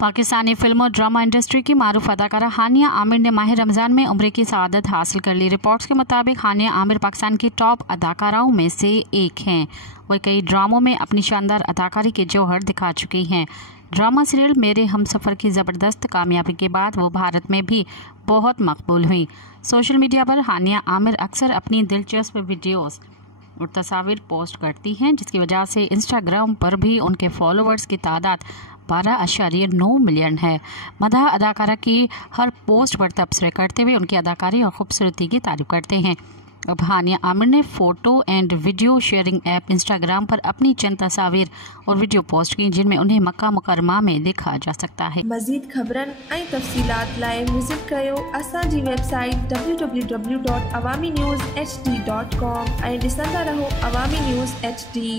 Pakistani film और drama industry की मारूफ अदाकारा हानिया आमिर ने माह रमज़ान में उम्र की सआदत हासिल कर ली। रिपोर्ट्स के मुताबिक हानिया आमिर पाकिस्तान की टॉप अदाकाराओं में से एक हैं। वह कई ड्रामों में अपनी शानदार अदाकारी के जौहर दिखा चुकी हैं। ड्रामा सीरियल मेरे हमसफ़र की ज़बरदस्त कामयाबी के बाद वो भारत में भी बहुत मकबूल हुई। सोशल मीडिया पर हानिया आमिर अक्सर अपनी दिलचस्प वीडियोस और तस्वीर पोस्ट करती हैं, जिसकी वजह से इंस्टाग्राम पर भी उनके फॉलोअर्स की तादाद 12.9 मिलियन है। मदाह अदाकारा की हर पोस्ट पर तबसरे करते हुए उनकी अदाकारी और खूबसूरती की तारीफ करते हैं। अब हानिया आमिर ने photo and video sharing app Instagram पर अपनी चंद तस्वीर और वीडियो पोस्ट की, जिनमें उन्हें मक्का मुकरमा में देखा जा सकता है। मज़ीद ख़बरन ऐं तफ़सीलात लाइ विज़िट कयो असांजी वेबसाइट www.awamiNewsHD.com ऐं ॾिसंदा रहो अवामी न्यूज़ HD।